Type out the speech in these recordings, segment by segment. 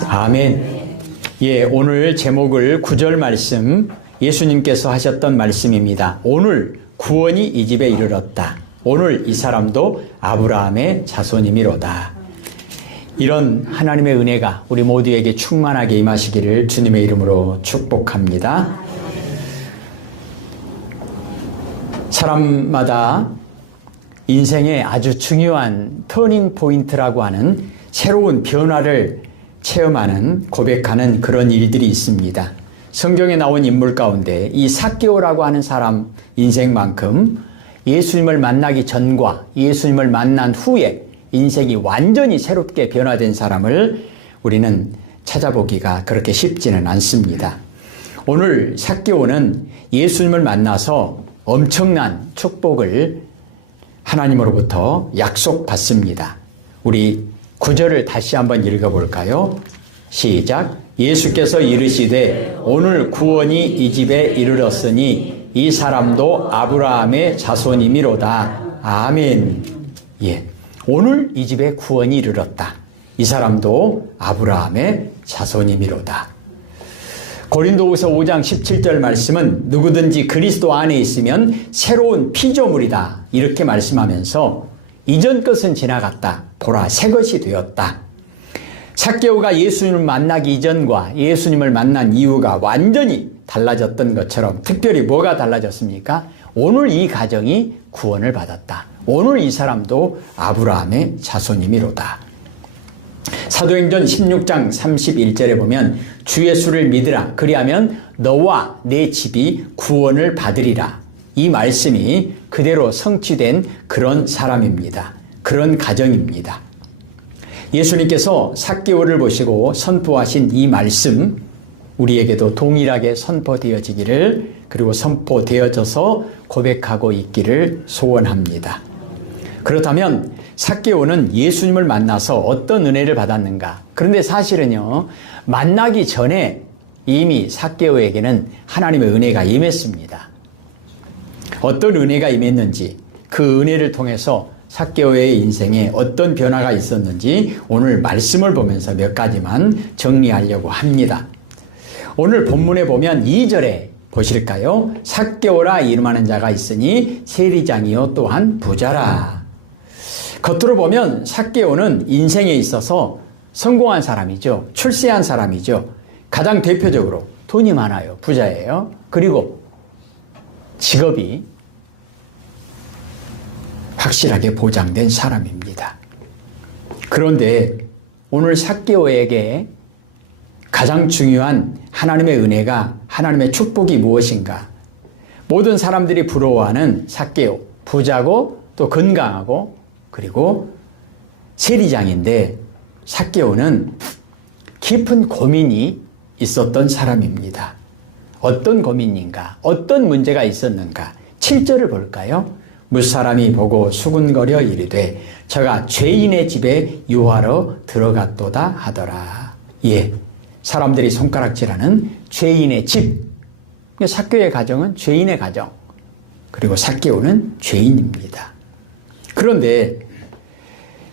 아멘. 예, 오늘 제목을 9절 말씀, 예수님께서 하셨던 말씀입니다. 오늘 구원이 이 집에 이르렀다. 오늘 이 사람도 아브라함의 자손이미로다. 이런 하나님의 은혜가 우리 모두에게 충만하게 임하시기를 주님의 이름으로 축복합니다. 사람마다 인생의 아주 중요한 터닝 포인트라고 하는 새로운 변화를 체험하는, 고백하는 그런 일들이 있습니다. 성경에 나온 인물 가운데 이 삭개오라고 하는 사람 인생만큼 예수님을 만나기 전과 예수님을 만난 후에 인생이 완전히 새롭게 변화된 사람을 우리는 찾아보기가 그렇게 쉽지는 않습니다. 오늘 삭개오는 예수님을 만나서 엄청난 축복을 하나님으로부터 약속받습니다. 우리 9절을 다시 한번 읽어볼까요? 시작. 예수께서 이르시되 오늘 구원이 이 집에 이르렀으니 이 사람도 아브라함의 자손이미로다. 아멘. 예, 오늘 이 집에 구원이 이르렀다. 이 사람도 아브라함의 자손이미로다. 고린도후서 5장 17절 말씀은 누구든지 그리스도 안에 있으면 새로운 피조물이다. 이렇게 말씀하면서 이전 것은 지나갔다. 보라, 새 것이 되었다. 삭개오가 예수님을 만나기 이전과 예수님을 만난 이후가 완전히 달라졌던 것처럼 특별히 뭐가 달라졌습니까? 오늘 이 가정이 구원을 받았다. 오늘 이 사람도 아브라함의 자손이미로다. 사도행전 16장 31절에 보면 주 예수를 믿으라. 그리하면 너와 내 집이 구원을 받으리라. 이 말씀이 그대로 성취된 그런 사람입니다. 그런 가정입니다. 예수님께서 삭개오를 보시고 선포하신 이 말씀, 우리에게도 동일하게 선포되어지기를, 그리고 선포되어져서 고백하고 있기를 소원합니다. 그렇다면 삭개오는 예수님을 만나서 어떤 은혜를 받았는가? 그런데 사실은요, 만나기 전에 이미 삭개오에게는 하나님의 은혜가 임했습니다. 어떤 은혜가 임했는지, 그 은혜를 통해서 삭개오의 인생에 어떤 변화가 있었는지 오늘 말씀을 보면서 몇 가지만 정리하려고 합니다. 오늘 본문에 보면 2절에 보실까요? 삭개오라 이름하는 자가 있으니 세리장이요 또한 부자라. 겉으로 보면 삭개오는 인생에 있어서 성공한 사람이죠. 출세한 사람이죠. 가장 대표적으로 돈이 많아요. 부자예요. 그리고 직업이 확실하게 보장된 사람입니다. 그런데 오늘 삭개오에게 가장 중요한 하나님의 은혜가, 하나님의 축복이 무엇인가? 모든 사람들이 부러워하는 삭개오, 부자고 또 건강하고 그리고 세리장인데, 삭개오는 깊은 고민이 있었던 사람입니다. 어떤 고민인가? 어떤 문제가 있었는가? 7절을 볼까요? 무사람이 보고 수군거려 이르되 저가 죄인의 집에 유하러 들어갔도다 하더라. 예, 사람들이 손가락질하는 죄인의 집. 삭개오의 가정은 죄인의 가정, 그리고 삭개오는 죄인입니다. 그런데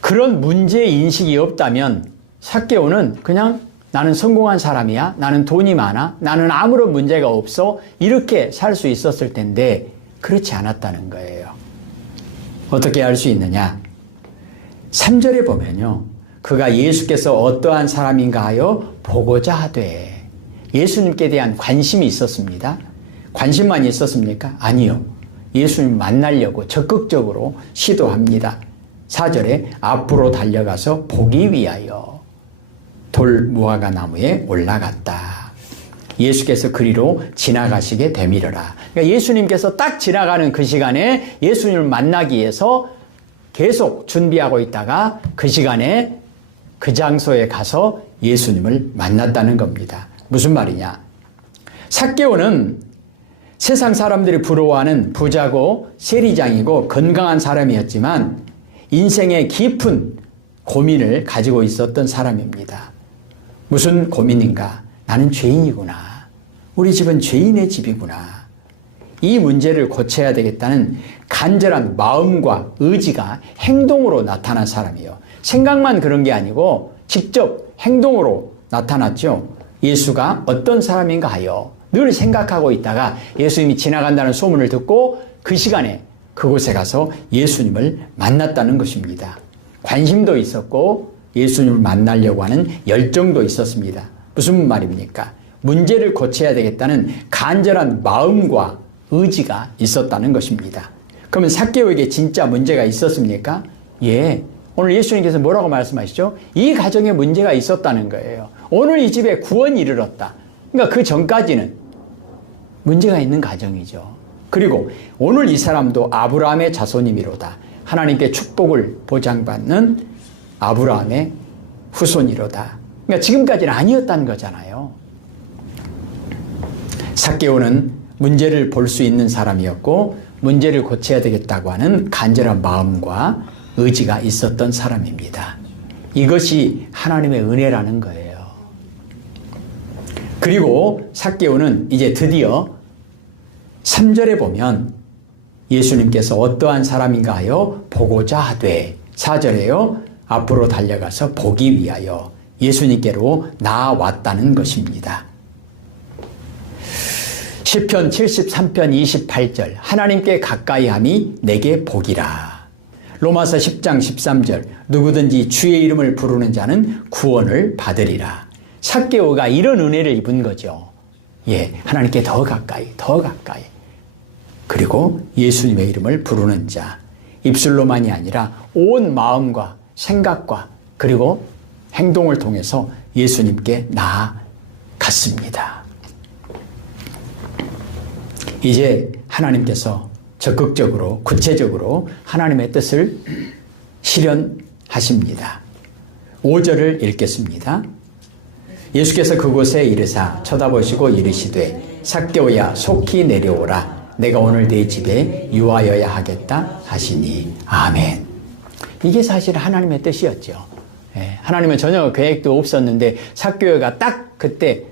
그런 문제인식이 없다면 삭개오는 그냥 나는 성공한 사람이야, 나는 돈이 많아, 나는 아무런 문제가 없어, 이렇게 살 수 있었을 텐데 그렇지 않았다는 거예요. 어떻게 알 수 있느냐? 3절에 보면요, 그가 예수께서 어떠한 사람인가 하여 보고자 하되, 예수님께 대한 관심이 있었습니다. 관심만 있었습니까? 아니요. 예수님 만나려고 적극적으로 시도합니다. 4절에 앞으로 달려가서 보기 위하여 돌 무화과 나무에 올라갔다. 예수께서 그리로 지나가시게 되밀어라. 그러니까 예수님께서 딱 지나가는 그 시간에 예수님을 만나기 위해서 계속 준비하고 있다가 그 시간에 그 장소에 가서 예수님을 만났다는 겁니다. 무슨 말이냐? 삭개오는 세상 사람들이 부러워하는 부자고 세리장이고 건강한 사람이었지만 인생의 깊은 고민을 가지고 있었던 사람입니다. 무슨 고민인가? 나는 죄인이구나. 우리 집은 죄인의 집이구나. 이 문제를 고쳐야 되겠다는 간절한 마음과 의지가 행동으로 나타난 사람이에요. 생각만 그런 게 아니고 직접 행동으로 나타났죠. 예수가 어떤 사람인가 하여 늘 생각하고 있다가 예수님이 지나간다는 소문을 듣고 그 시간에 그곳에 가서 예수님을 만났다는 것입니다. 관심도 있었고 예수님을 만나려고 하는 열정도 있었습니다. 무슨 말입니까? 문제를 고쳐야 되겠다는 간절한 마음과 의지가 있었다는 것입니다. 그러면 삭개오에게 진짜 문제가 있었습니까? 예. 오늘 예수님께서 뭐라고 말씀하시죠? 이 가정에 문제가 있었다는 거예요. 오늘 이 집에 구원이 이르렀다. 그러니까 그 전까지는 문제가 있는 가정이죠. 그리고 오늘 이 사람도 아브라함의 자손이미로다. 하나님께 축복을 보장받는 아브라함의 후손이로다. 그러니까 지금까지는 아니었다는 거잖아요. 삭개오는 문제를 볼 수 있는 사람이었고 문제를 고쳐야 되겠다고 하는 간절한 마음과 의지가 있었던 사람입니다. 이것이 하나님의 은혜라는 거예요. 그리고 삭개오는 이제 드디어 3절에 보면 예수님께서 어떠한 사람인가 하여 보고자 하되 4절에요. 앞으로 달려가서 보기 위하여 예수님께로 나아왔다는 것입니다. 시편 73편 28절 하나님께 가까이함이 내게 복이라. 로마서 10장 13절 누구든지 주의 이름을 부르는 자는 구원을 받으리라. 삭개오가 이런 은혜를 입은 거죠. 예, 하나님께 더 가까이 더 가까이. 그리고 예수님의 이름을 부르는 자. 입술로만이 아니라 온 마음과 생각과 그리고 행동을 통해서 예수님께 나아갔습니다. 이제 하나님께서 적극적으로 구체적으로 하나님의 뜻을 실현하십니다. 5절을 읽겠습니다. 예수께서 그곳에 이르사 쳐다보시고 이르시되 삭개오야 속히 내려오라. 내가 오늘 네 집에 유하여야 하겠다 하시니 아멘. 이게 사실 하나님의 뜻이었죠. 하나님은 전혀 계획도 없었는데 삭개오가 딱 그때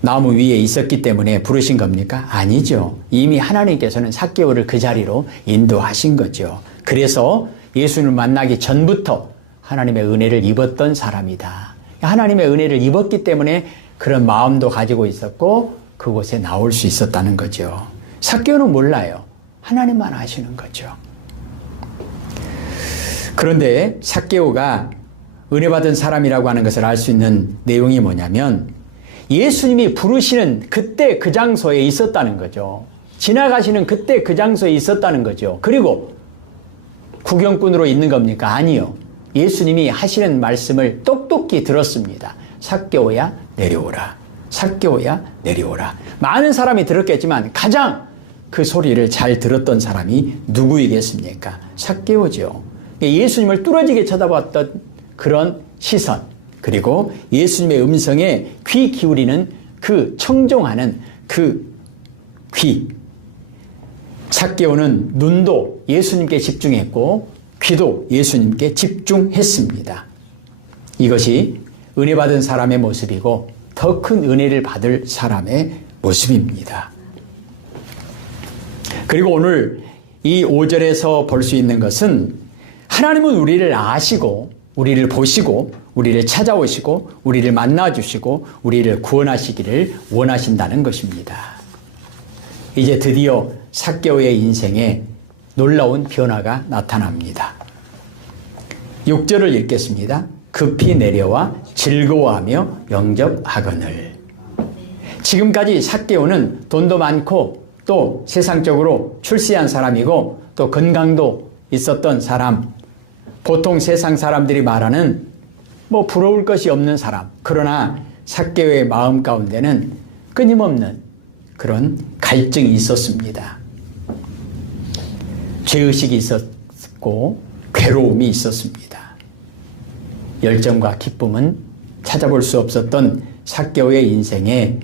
나무 위에 있었기 때문에 부르신 겁니까? 아니죠. 이미 하나님께서는 삭개오를 그 자리로 인도하신 거죠. 그래서 예수님을 만나기 전부터 하나님의 은혜를 입었던 사람이다. 하나님의 은혜를 입었기 때문에 그런 마음도 가지고 있었고 그곳에 나올 수 있었다는 거죠. 삭개오는 몰라요. 하나님만 아시는 거죠. 그런데 삭개오가 은혜 받은 사람이라고 하는 것을 알 수 있는 내용이 뭐냐면 예수님이 부르시는 그때 그 장소에 있었다는 거죠. 지나가시는 그때 그 장소에 있었다는 거죠. 그리고 구경꾼으로 있는 겁니까? 아니요. 예수님이 하시는 말씀을 똑똑히 들었습니다. 삭개오야 내려오라. 삭개오야 내려오라. 많은 사람이 들었겠지만 가장 그 소리를 잘 들었던 사람이 누구이겠습니까? 삭개오죠. 예수님을 뚫어지게 쳐다봤던 그런 시선, 그리고 예수님의 음성에 귀 기울이는 그 청종하는 그 귀. 삭개오는 눈도 예수님께 집중했고 귀도 예수님께 집중했습니다. 이것이 은혜 받은 사람의 모습이고 더 큰 은혜를 받을 사람의 모습입니다. 그리고 오늘 이 5절에서 볼 수 있는 것은 하나님은 우리를 아시고 우리를 보시고 우리를 찾아오시고 우리를 만나주시고 우리를 구원하시기를 원하신다는 것입니다. 이제 드디어 삭개오의 인생에 놀라운 변화가 나타납니다. 6절을 읽겠습니다. 급히 내려와 즐거워하며 영접하거늘. 지금까지 삭개오는 돈도 많고 또 세상적으로 출세한 사람이고 또 건강도 있었던 사람, 보통 세상 사람들이 말하는 부러울 것이 없는 사람. 그러나 삭개오의 마음 가운데는 끊임없는 그런 갈증이 있었습니다. 죄의식이 있었고 괴로움이 있었습니다. 열정과 기쁨은 찾아볼 수 없었던 삭개오의 인생에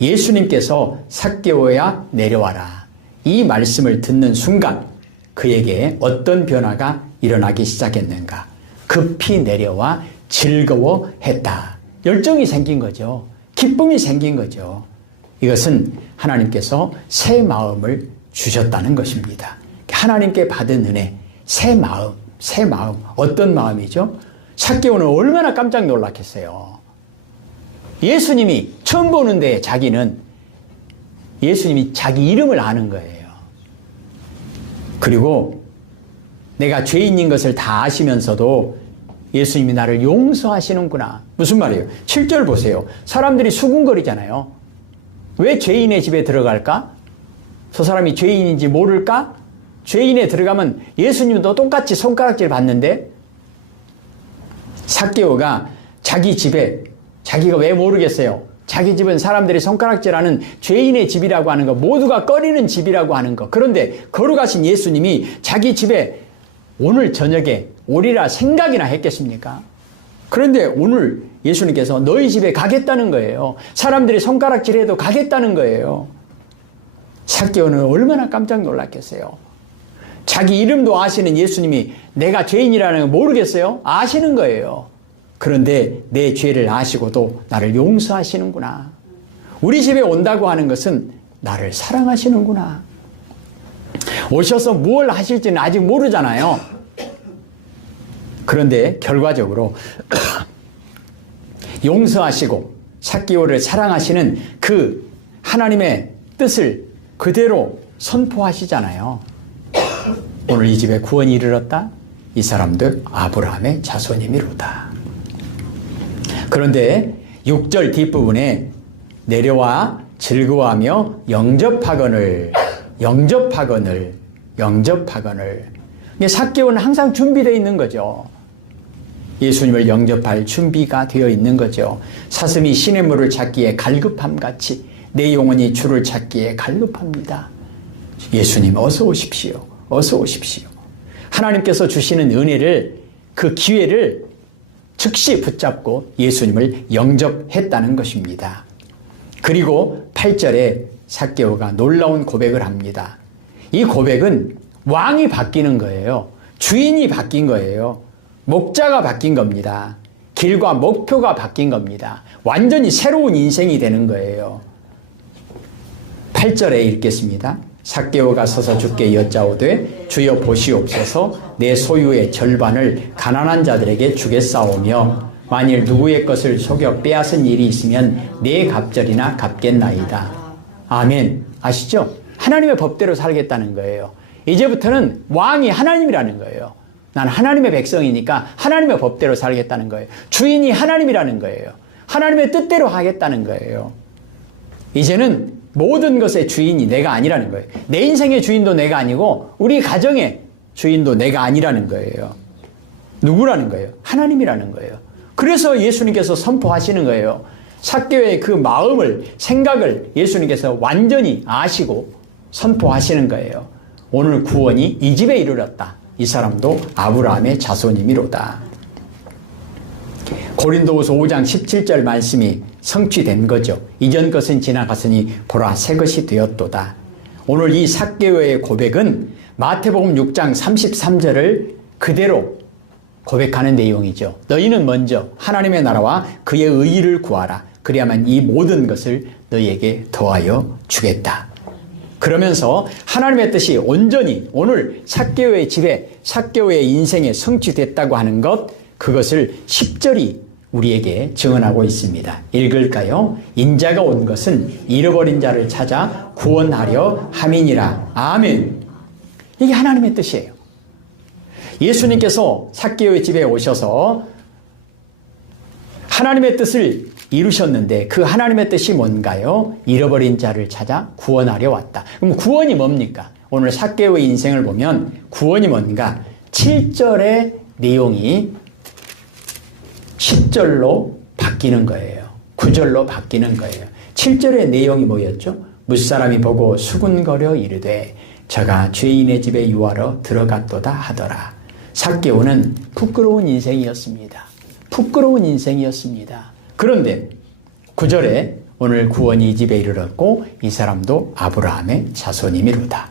예수님께서 삭개오야 내려와라. 이 말씀을 듣는 순간 그에게 어떤 변화가 일어나기 시작했는가? 급히 내려와 즐거워했다. 열정이 생긴 거죠. 기쁨이 생긴 거죠. 이것은 하나님께서 새 마음을 주셨다는 것입니다. 하나님께 받은 은혜, 새 마음. 어떤 마음이죠? 삭개오는 얼마나 깜짝 놀랐겠어요. 예수님이 처음 보는데 자기는 예수님이 자기 이름을 아는 거예요. 그리고 내가 죄인인 것을 다 아시면서도 예수님이 나를 용서하시는구나. 무슨 말이에요? 7절 보세요. 사람들이 수군거리잖아요. 왜 죄인의 집에 들어갈까? 저 사람이 죄인인지 모를까? 죄인에 들어가면 예수님도 똑같이 손가락질 받는데, 삭개오가 자기 집에, 자기가 왜 모르겠어요? 자기 집은 사람들이 손가락질하는 죄인의 집이라고 하는 거, 모두가 꺼리는 집이라고 하는 거. 그런데 걸어가신 예수님이 자기 집에 오늘 저녁에 오리라 생각이나 했겠습니까? 그런데 오늘 예수님께서 너희 집에 가겠다는 거예요. 사람들이 손가락질해도 가겠다는 거예요. 삭개오는 얼마나 깜짝 놀랐겠어요. 자기 이름도 아시는 예수님이 내가 죄인이라는 거 모르겠어요? 아시는 거예요. 그런데 내 죄를 아시고도 나를 용서하시는구나. 우리 집에 온다고 하는 것은 나를 사랑하시는구나. 오셔서 무엇을 하실지는 아직 모르잖아요. 그런데 결과적으로 용서하시고 삭개오를 사랑하시는 그 하나님의 뜻을 그대로 선포하시잖아요. 오늘 이 집에 구원이 이르렀다. 이 사람들 아브라함의 자손이미로다. 그런데 6절 뒷부분에 내려와 즐거워하며 영접하거늘. 삭개오는 항상 준비되어 있는 거죠. 예수님을 영접할 준비가 되어 있는 거죠. 사슴이 시냇물을 찾기에 갈급함같이 내 영혼이 주를 찾기에 갈급합니다. 예수님 어서 오십시오. 어서 오십시오. 하나님께서 주시는 은혜를, 그 기회를 즉시 붙잡고 예수님을 영접했다는 것입니다. 그리고 8절에 삭개오가 놀라운 고백을 합니다. 이 고백은 왕이 바뀌는 거예요. 주인이 바뀐 거예요. 목자가 바뀐 겁니다. 길과 목표가 바뀐 겁니다. 완전히 새로운 인생이 되는 거예요. 8절에 읽겠습니다. 삭개오가 서서 주께 여짜오되 주여 보시옵소서 내 소유의 절반을 가난한 자들에게 주겠사오며 만일 누구의 것을 속여 빼앗은 일이 있으면 내 갑절이나 갚겠나이다. 아멘. 아시죠? 하나님의 법대로 살겠다는 거예요. 이제부터는 왕이 하나님이라는 거예요. 난 하나님의 백성이니까 하나님의 법대로 살겠다는 거예요. 주인이 하나님이라는 거예요. 하나님의 뜻대로 하겠다는 거예요. 이제는 모든 것의 주인이 내가 아니라는 거예요. 내 인생의 주인도 내가 아니고 우리 가정의 주인도 내가 아니라는 거예요. 누구라는 거예요? 하나님이라는 거예요. 그래서 예수님께서 선포하시는 거예요. 삭개오의 그 마음을, 생각을 예수님께서 완전히 아시고 선포하시는 거예요. 오늘 구원이 이 집에 이르렀다. 이 사람도 아브라함의 자손이미로다. 고린도후서 5장 17절 말씀이 성취된 거죠. 이전 것은 지나갔으니 보라 새 것이 되었도다. 오늘 이 삭개오의 고백은 마태복음 6장 33절을 그대로 고백하는 내용이죠. 너희는 먼저 하나님의 나라와 그의 의의를 구하라. 그래야만 이 모든 것을 너희에게 더하여 주겠다. 그러면서 하나님의 뜻이 온전히 오늘 삭개오의 집에, 삭개오의 인생에 성취됐다고 하는 것, 그것을 10절이 우리에게 증언하고 있습니다. 읽을까요? 인자가 온 것은 잃어버린 자를 찾아 구원하려 함이니라. 아멘. 이게 하나님의 뜻이에요. 예수님께서 삭개오의 집에 오셔서 하나님의 뜻을 이루셨는데 그 하나님의 뜻이 뭔가요? 잃어버린 자를 찾아 구원하려 왔다. 그럼 구원이 뭡니까? 오늘 삭개오의 인생을 보면 구원이 뭔가? 7절의 내용이 10절로 바뀌는 거예요. 9절로 바뀌는 거예요. 7절의 내용이 뭐였죠? 무사람이 보고 수군거려 이르되 저가 죄인의 집에 유하러 들어갔도다 하더라. 삭개오는 부끄러운 인생이었습니다. 부끄러운 인생이었습니다. 그런데 9절에 오늘 구원이 이 집에 이르렀고 이 사람도 아브라함의 자손이미로다.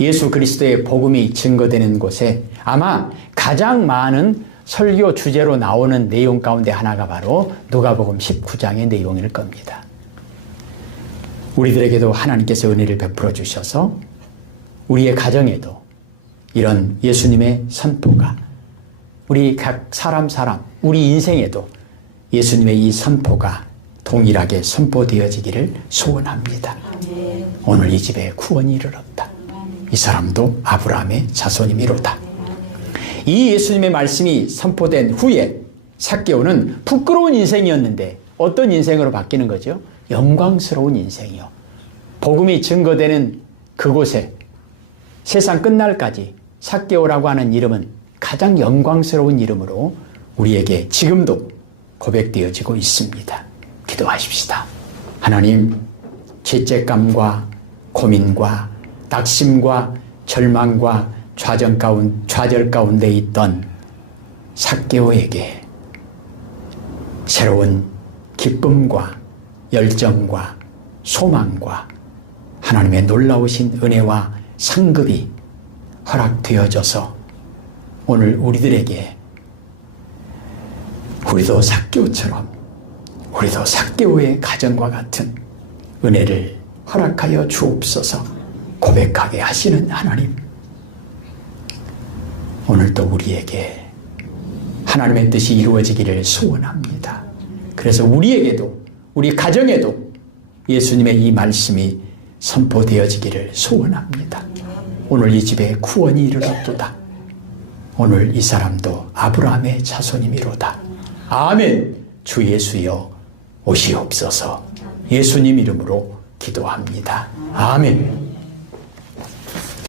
예수 그리스도의 복음이 증거되는 곳에 아마 가장 많은 설교 주제로 나오는 내용 가운데 하나가 바로 누가복음 19장의 내용일 겁니다. 우리들에게도 하나님께서 은혜를 베풀어 주셔서 우리의 가정에도 이런 예수님의 선포가 우리 각 사람 우리 인생에도 예수님의 이 선포가 동일하게 선포되어지기를 소원합니다. 오늘 이 집에 구원이 이르렀다. 이 사람도 아브라함의 자손이미로다. 이 예수님의 말씀이 선포된 후에 삭개오는 부끄러운 인생이었는데 어떤 인생으로 바뀌는 거죠? 영광스러운 인생이요. 복음이 증거되는 그곳에 세상 끝날까지 삭개오라고 하는 이름은 가장 영광스러운 이름으로 우리에게 지금도 고백되어지고 있습니다. 기도하십시다. 하나님, 죄책감과 고민과 낙심과 절망과 좌절 가운데 있던 삭개오에게 새로운 기쁨과 열정과 소망과 하나님의 놀라우신 은혜와 상급이 허락되어져서 오늘 우리들에게 우리도 삭개오처럼 우리도 삭개오의 가정과 같은 은혜를 허락하여 주옵소서. 고백하게 하시는 하나님, 오늘도 우리에게 하나님의 뜻이 이루어지기를 소원합니다. 그래서 우리에게도 우리 가정에도 예수님의 이 말씀이 선포되어지기를 소원합니다. 오늘 이 집에 구원이 이르렀도다. 오늘 이 사람도 아브라함의 자손이미로다. 아멘. 주 예수여 오시옵소서. 예수님 이름으로 기도합니다. 아멘.